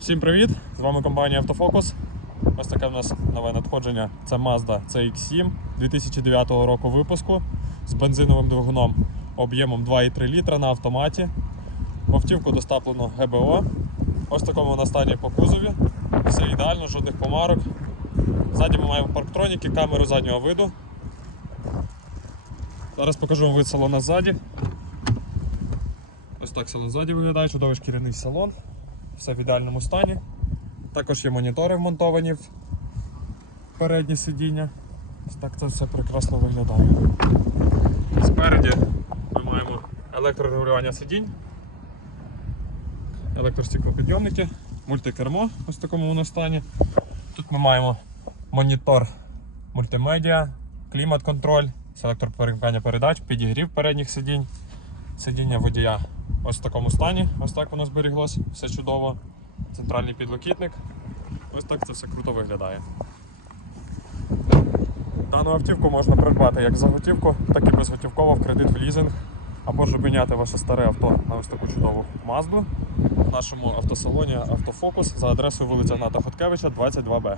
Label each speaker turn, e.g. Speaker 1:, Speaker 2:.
Speaker 1: Всім привіт! З вами компанія Автофокус. Ось таке в нас нове надходження. Це Mazda CX7 2009 року випуску з бензиновим двигуном об'ємом 2,3 літра на автоматі. В автівку доставлено ГБО. Ось такому вона стані по кузові. Все ідеально, жодних помарок. Ззаді ми маємо парктроніки, камеру заднього виду. Зараз покажу вам вид салона ззаді. Ось так салон ззаді виглядає, чудовий шкіряний салон все в ідеальному стані. Також є монітори вмонтовані в передні сидіння. Так це все прекрасно виглядає. Спереді ми маємо електрорегулювання сидінь, електростеклопідйомники, мультикермо ось в такому воно стані. Тут ми маємо монітор мультимедіа, клімат-контроль, селектор перемикання передач, підігрів передніх сидінь, сидіння водія ось в такому стані. Ось так воно зберіглось, все чудово. Центральний підлокітник. Ось так це все круто виглядає. Дану автівку можна придбати як за готівку, так і безготівково в кредит в лізинг. Або ж обміняти ваше старе авто на ось таку чудову Мазду в нашому автосалоні Автофокус за адресою вулиця Ната Хоткевича, 22Б.